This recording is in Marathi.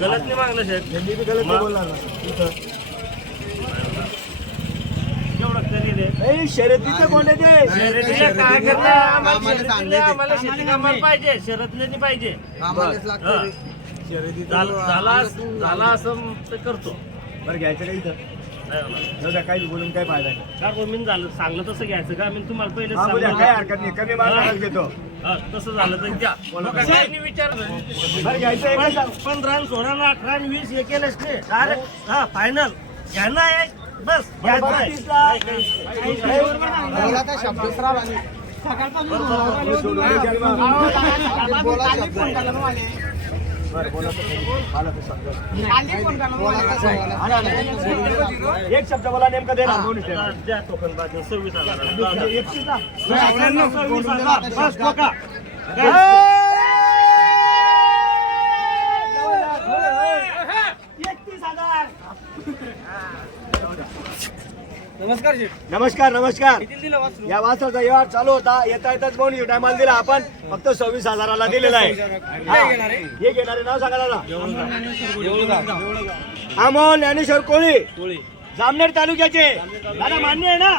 गलत नाही मागलं शेत यांनी बी गलत नाही बोलणार ना. इथं. एवढं कधी रे? ए, शर्यतीचं कोण आहे ते? शर्यतीला काय करणार? आम्हाला शर्यतीला आम्हाला शेती कामाला पाहिजे नाही पाहिजे. आम्हालाच लागतं रे. शर्यतीचं झालं झाला झाला असं ते करतो. बरं घ्यायचं का इथं? नाही होणार. जाऊ द्या, काही बोलून काय फायदा नाही. का मी झालं सांगलं तसं घ्यायचं का? मी तुम्हाला पहिले हा. काय हरकत नाही. कमी नकाच घेतो. तसं झालं तर द्या सांग पंधरा सोळा आणि अठरा आणि वीस हे केलंच नाही डायरेक्ट हा फायनल घ्यायला आहे बस घ्यायचं एक शब्द बोला नेमका दे ना द्या टोकन सव्वीस हजार सव्वीस हजार बस टोका एकतीस हजार. नमस्कार जी नमस्कार नमस्कार. या वासाचा व्यवहार चालू होता. येता येताच पाहून टायमाला दिला आपण. फक्त सव्वीस हजाराला दिलेला आहे. हा. हे घेणारे नाव सांगा दादा. अमोल ज्ञानेश्वर कोळी. जामनेर तालुक्याचे. दादा मान्य आहे ना?